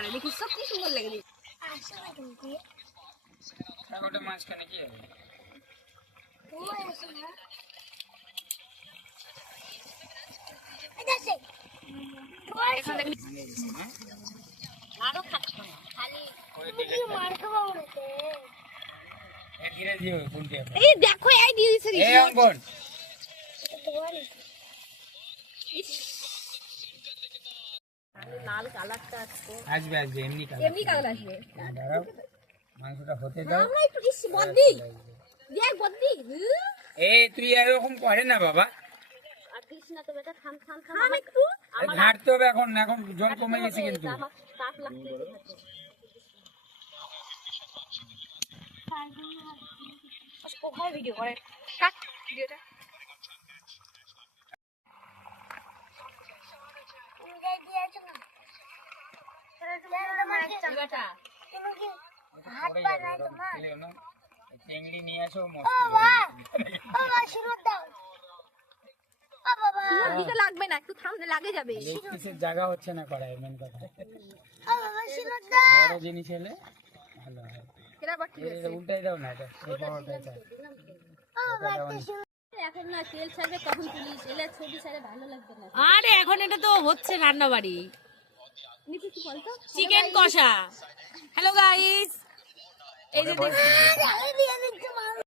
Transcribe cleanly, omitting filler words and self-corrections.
পারে দেখি সব কি সুন্দর লাগে দেখি ওটা মাঝখানে কি হবে আরো খাচ্ছ না খালি ধীরে ধীরে কোনটি এই দেখো এই দিয়ে দিছে এই অঙ্কন লাল কালারটা আছে আসবে আসবে এমনি কালার আসবে দাঁড়াও মাংসটা হতে দাও আমরা একটু ইস বদ্দি দেখ বদ্দি এই তুই এরকম করে না বাবা আর কৃষ্ণা তো বেটা থাম থাম থাম আমি একটু ঘাটতে হবে এখন এখন জল কমে গেছে কিন্তু আমার তাপ লাগতে কোথায় ভিডিও করে কাট ভিডিওটা চিংড়ি নিয়ে আসো দিতে লাগবে না একটু থামলে লাগে যাবে কিসের জায়গা হচ্ছে না করায় মেন কথা বড় জিনিস হলে ভালো হয় উল্টাই দাও না এটা এখন না তেল ছাড়বে তখন তুলিস এলে ছবি ছাড়ে ভালো লাগবে না আরে এখন এটা তো হচ্ছে রান্না বাড়ি নিচে কি বলতো চিকেন কষা হ্যালো গাইস এই যে